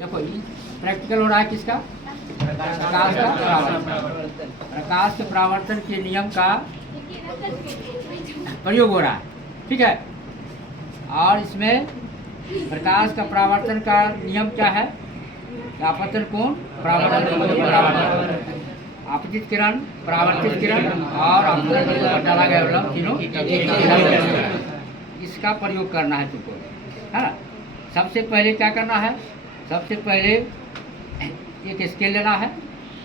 देखो प्रैक्टिकल हो रहा है किसका, प्रकाश का परावर्तन। प्रकाश के परावर्तन के नियम का प्रयोग हो रहा है, ठीक है। और इसमें प्रकाश का परावर्तन का नियम क्या है, आपतन कोण, परावर्तन कोण, परावर्तन, आपतित किरण, परावर्तित किरण और आपतन बिंदु पर डाला गया विलंब, तीनों इसका प्रयोग करना है तुमको, है ना। सबसे पहले क्या करना है, सबसे पहले एक स्केल लेना है,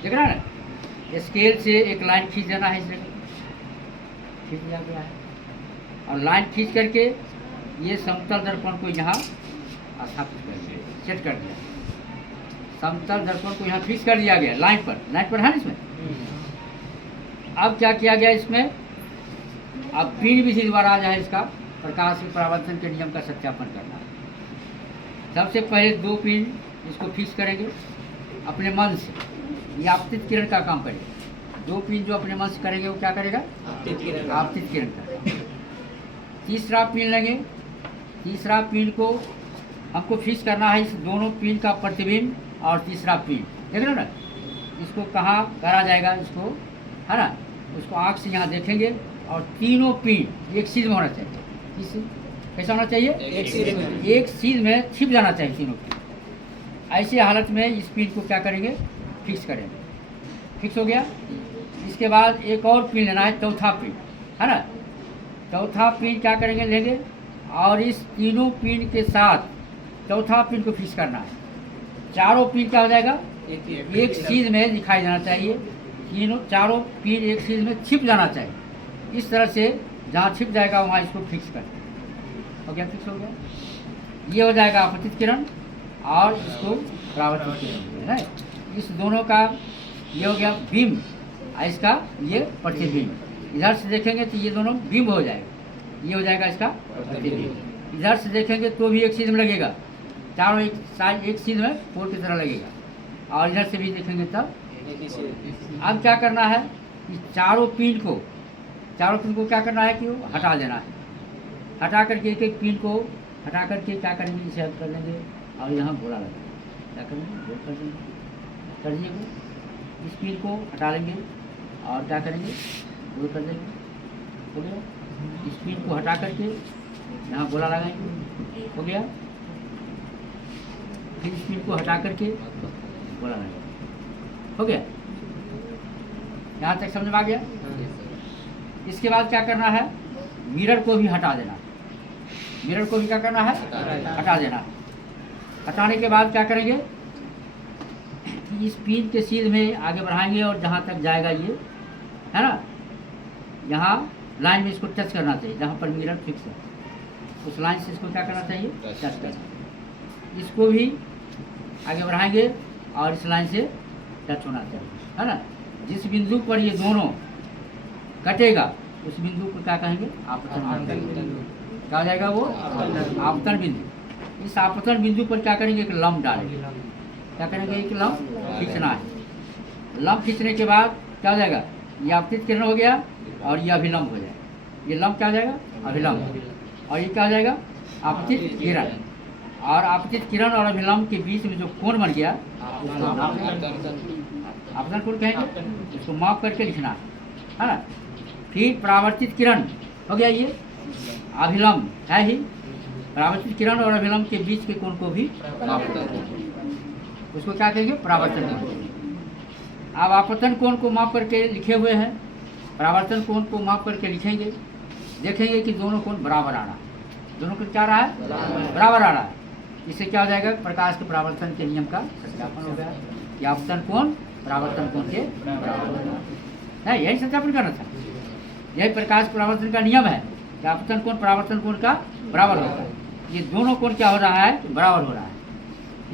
देख रहा है ना, स्केल से एक लाइन खींच देना है, इसमें खींच दिया गया है। और लाइन खींच करके ये समतल दर्पण को यहाँ स्थापित कर दिया, सेट कर दिया। समतल दर्पण को यहाँ फिक्स कर दिया गया लाइन पर है ना इसमें। अब क्या किया गया इसमें, अब पिन विधि द्वारा आज है इसका प्रकाश के परावर्तन के नियम का सत्यापन करना है। सबसे पहले 2 पिन इसको फिक्स करेंगे अपने मन से, ये आपतित किरण का काम करेगा। 2 पिन जो अपने मन से करेंगे वो क्या करेगा, आपतित किरण का। तीसरा पिन लेंगे, तीसरा पिन को हमको फिक्स करना है इस दोनों पिन का प्रतिबिंब और तीसरा पिन, देख रहे हो ना, इसको कहाँ करा जाएगा, इसको है ना, उसको आँख से यहाँ देखेंगे और तीनों पिन एक सीध में होना चाहिए। कैसा होना चाहिए, एक सीध में छिप जाना चाहिए तीनों पिन। ऐसी हालत में इस पिन को क्या करेंगे, फिक्स करेंगे। फिक्स हो गया। इसके बाद एक और पिन लेना है, चौथा पिन, है ना। चौथा पिन क्या करेंगे, लेंगे और इस तीनों पिन के साथ चौथा पिन को फिक्स करना है। चारों पिन क्या हो जाएगा, एक सीध में दिखाई देना चाहिए, तीनों चारों पिन एक सीध में छिप जाना चाहिए। इस तरह से जहाँ छिप जाएगा वहाँ इसको फिक्स कर हो गया, फिक्स हो गया। ये हो जाएगा आपतित किरण और इसको परावर्तित किरण है। इस दोनों का ये हो गया बिंब, इसका ये प्रतिबिंब। इधर से देखेंगे तो ये दोनों बिंब हो जाएगा, ये हो जाएगा इसका प्रतिबिंब। इधर से देखेंगे तो भी एक सीध में लगेगा, चारों एक सीध में पोल की तरह लगेगा। और इधर से भी देखेंगे तब। अब क्या करना है, इस चारों पिन को क्या करना है कि हटा देना है। हटा करके एक एक पिन को हटा करके क्या करेंगे, इसे हट कर देंगे और यहाँ गोला लगाएंगे। क्या करेंगे, गोल कर देंगे, कर दिए। इस पिन को हटा लेंगे और क्या करेंगे, गोल कर देंगे, हो गया। इस पिन को हटा करके यहाँ गोला लगाएंगे, हो गया। फिर इस पिन को हटा करके गोला लगाएंगे, हो गया। यहाँ तक समझ में आ गया। इसके बाद क्या करना है, मिरर को भी हटा देना। मिरर को भी क्या करना है, हटा देना। हटाने के बाद क्या करेंगे, इस पिन के सीध में आगे बढ़ाएंगे और जहाँ तक जाएगा ये, है ना, यहाँ लाइन में इसको टच करना चाहिए, जहाँ पर मिरर फिक्स है उस लाइन से इसको क्या करना चाहिए, टच करना। इसको भी आगे बढ़ाएंगे और इस लाइन से टच होना चाहिए, है ना। जिस बिंदु पर ये दोनों कटेगा उस बिंदु को क्या कहेंगे, आपतन बिंदु। क्या हो जाएगा वो, आपतन बिंदु। इस आपतन बिंदु पर क्या करेंगे, एक लंब डालेंगे। क्या करेंगे, एक लंब खींचना है। लंब खींचने के बाद क्या हो जाएगा, ये आपतित किरण हो गया और ये अभिलंब हो जाएगा। ये लंब क्या हो जाएगा, अभिलंब। और ये क्या हो जाएगा, आपतित किरण। और आपतित किरण और अभिलंब के बीच में जो कोण बन गया आपतन कोण कहेंगे। इसको माप करके लिखना है ना। फिर परावर्तित किरण हो गया, ये अभिलंब है ही। परावर्तित किरण और अभिलंब के बीच के कोण को भी उसको क्या कहेंगे, परावर्तन कोण। अब आपतन कोण को माप करके लिखे हुए हैं, परावर्तन कोण को माप करके लिखेंगे, देखेंगे कि दोनों कोण बराबर आ रहा है। दोनों कोण क्या आ रहा है, बराबर आ रहा है। इससे क्या हो जाएगा, प्रकाश के परावर्तन के नियम का सत्यापन हो गया कि आपतन कोण परावर्तन कोण के बराबर है। यही सत्यापन करना था। यही प्रकाश परावर्तन का नियम है कि आपतन कोण परावर्तन कोण का बराबर होता है। ये दोनों कोण क्या हो रहा है, बराबर हो रहा है।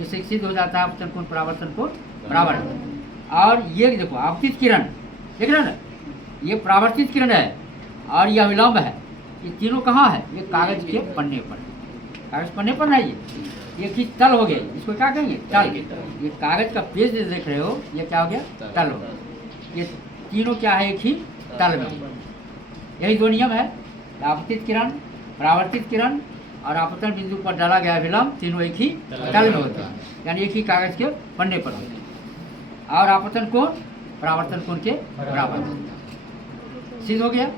इससे सिद्ध हो जाता है आपतन कोण परावर्तन कोण बराबर है। और ये देखो आपतित किरण, देख रहे हो ना, ये परावर्तित किरण है और ये अविलंब है। ये तीनों कहाँ है, ये कागज के पन्ने पर। कागज पन्ने पर नहीं, ये कि तल हो गया, इसको क्या कहेंगे, तल। ये कागज का पेज देख रहे हो, ये क्या हो गया, तल हो गया। ये तीनों क्या है, एक ही तल में। यही 2 नियम है, आपतित किरण, परावर्तित किरण और आपतन बिंदु पर डाला गया विलंब, तीनों एक ही तल में होता है। यानी एक ही कागज के पन्ने पर होते हैं। और आपतन कोण परावर्तन कोण के बराबर होता है। सिद्ध हो गया।